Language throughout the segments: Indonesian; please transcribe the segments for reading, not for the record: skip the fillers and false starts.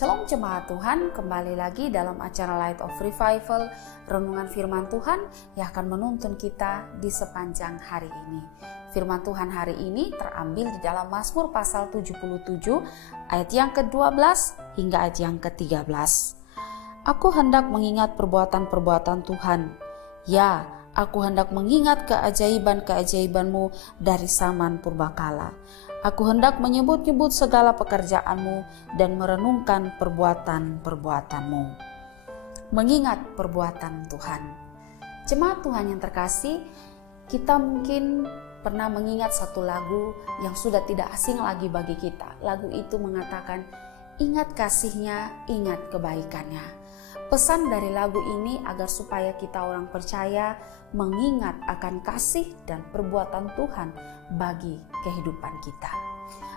Shalom jemaat Tuhan, kembali lagi dalam acara Light of Revival, renungan firman Tuhan yang akan menuntun kita di sepanjang hari ini. Firman Tuhan hari ini terambil di dalam Mazmur pasal 77 ayat yang ke-12 hingga ayat yang ke-13. Aku hendak mengingat perbuatan-perbuatan Tuhan. Ya, aku hendak mengingat keajaiban-keajaiban-Mu dari zaman purbakala. Aku hendak menyebut-nyebut segala pekerjaan-Mu dan merenungkan perbuatan-perbuatan-Mu. Mengingat perbuatan Tuhan. Jemaat Tuhan yang terkasih, kita mungkin pernah mengingat satu lagu yang sudah tidak asing lagi bagi kita. Lagu itu mengatakan, ingat kasih-Nya, ingat kebaikannya. Pesan dari lagu ini agar supaya kita orang percaya mengingat akan kasih dan perbuatan Tuhan bagi kehidupan kita.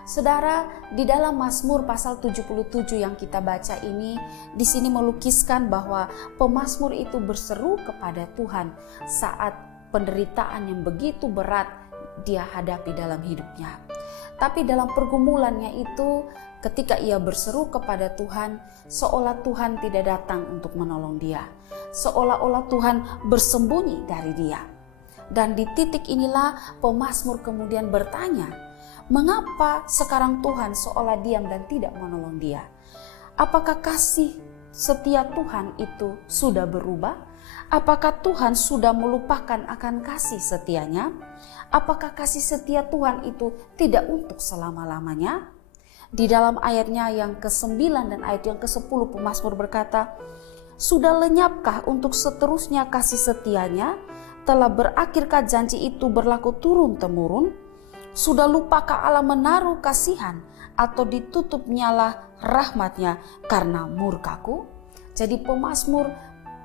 Saudara, di dalam Mazmur pasal 77 yang kita baca ini, di sini melukiskan bahwa pemazmur itu berseru kepada Tuhan saat penderitaan yang begitu berat dia hadapi dalam hidupnya. Tapi dalam pergumulannya itu, ketika ia berseru kepada Tuhan, seolah Tuhan tidak datang untuk menolong dia. Seolah-olah Tuhan bersembunyi dari dia. Dan di titik inilah pemazmur kemudian bertanya, mengapa sekarang Tuhan seolah diam dan tidak menolong dia? Apakah kasih setia Tuhan itu sudah berubah? Apakah Tuhan sudah melupakan akan kasih setianya? Apakah kasih setia Tuhan itu tidak untuk selama-lamanya? Di dalam ayatnya yang ke-9 dan ayat yang ke-10 pemazmur berkata, sudah lenyapkah untuk seterusnya kasih setianya? Telah berakhirkah janji itu berlaku turun-temurun? Sudah lupakah Allah menaruh kasihan atau ditutup nyala rahmatnya karena murkaku? Jadi pemazmur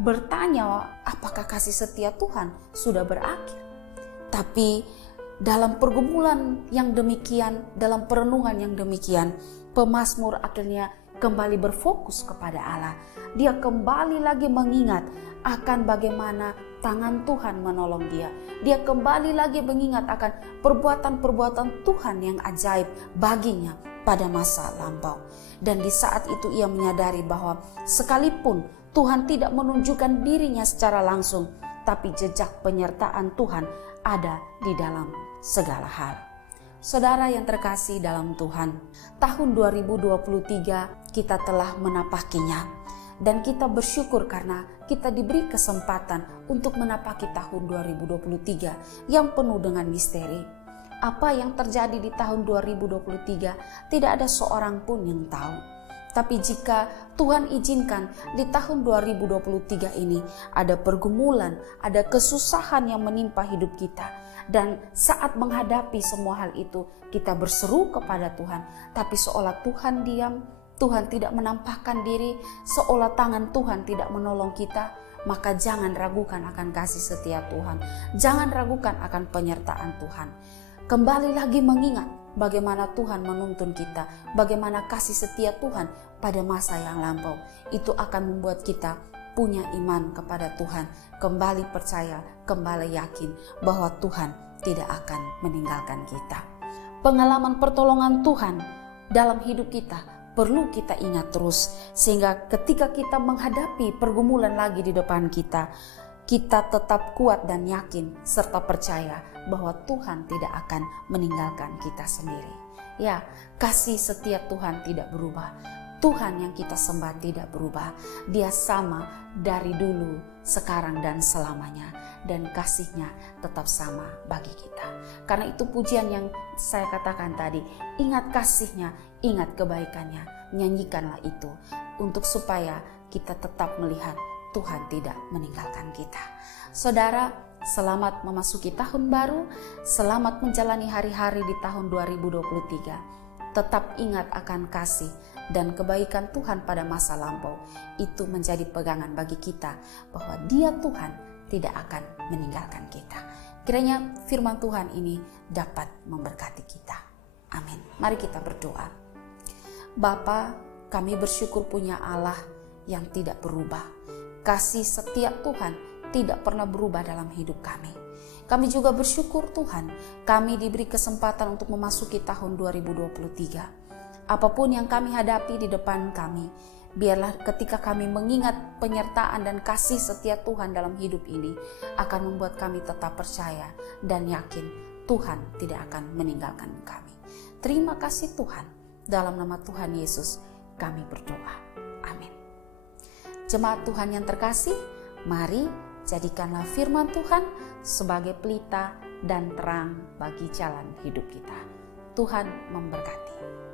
bertanya apakah kasih setia Tuhan sudah berakhir. Tapi dalam pergumulan yang demikian, dalam perenungan yang demikian, pemazmur akhirnya kembali berfokus kepada Allah. Dia kembali lagi mengingat akan bagaimana tangan Tuhan menolong dia. Dia kembali lagi mengingat akan perbuatan-perbuatan Tuhan yang ajaib baginya pada masa lampau. Dan di saat itu ia menyadari bahwa sekalipun Tuhan tidak menunjukkan dirinya secara langsung, tapi jejak penyertaan Tuhan ada di dalam segala hal. Saudara yang terkasih dalam Tuhan, tahun 2023 kita telah menapakinya. Dan kita bersyukur karena kita diberi kesempatan untuk menapaki tahun 2023 yang penuh dengan misteri. Apa yang terjadi di tahun 2023 tidak ada seorang pun yang tahu. Tapi jika Tuhan izinkan di tahun 2023 ini ada pergumulan, ada kesusahan yang menimpa hidup kita. Dan saat menghadapi semua hal itu kita berseru kepada Tuhan. Tapi seolah Tuhan diam, Tuhan tidak menampakkan diri, seolah tangan Tuhan tidak menolong kita, maka jangan ragukan akan kasih setia Tuhan. Jangan ragukan akan penyertaan Tuhan. Kembali lagi mengingat bagaimana Tuhan menuntun kita, bagaimana kasih setia Tuhan pada masa yang lampau. Itu akan membuat kita punya iman kepada Tuhan, kembali percaya, kembali yakin bahwa Tuhan tidak akan meninggalkan kita. Pengalaman pertolongan Tuhan dalam hidup kita perlu kita ingat terus, sehingga ketika kita menghadapi pergumulan lagi di depan kita, kita tetap kuat dan yakin serta percaya bahwa Tuhan tidak akan meninggalkan kita sendiri. Ya, kasih setia Tuhan tidak berubah. Tuhan yang kita sembah tidak berubah. Dia sama dari dulu, sekarang dan selamanya. Dan kasih-Nya tetap sama bagi kita. Karena itu pujian yang saya katakan tadi, ingat kasih-Nya, ingat kebaikannya, nyanyikanlah itu untuk supaya kita tetap melihat Tuhan tidak meninggalkan kita. Saudara, selamat memasuki tahun baru, selamat menjalani hari-hari di tahun 2023. Tetap ingat akan kasih dan kebaikan Tuhan pada masa lampau. Itu menjadi pegangan bagi kita bahwa Dia Tuhan tidak akan meninggalkan kita. Kiranya firman Tuhan ini dapat memberkati kita. Amin. Mari kita berdoa. Bapa, kami bersyukur punya Allah yang tidak berubah. Kasih setia Tuhan tidak pernah berubah dalam hidup kami. Kami juga bersyukur Tuhan, kami diberi kesempatan untuk memasuki tahun 2023. apapun yang kami hadapi di depan kami, biarlah ketika kami mengingat penyertaan dan kasih setia Tuhan dalam hidup ini akan membuat kami tetap percaya dan yakin Tuhan tidak akan meninggalkan kami. Terima kasih Tuhan, dalam nama Tuhan Yesus kami berdoa. Amin. Jemaat Tuhan yang terkasih, mari jadikanlah firman Tuhan sebagai pelita dan terang bagi jalan hidup kita. Tuhan memberkati.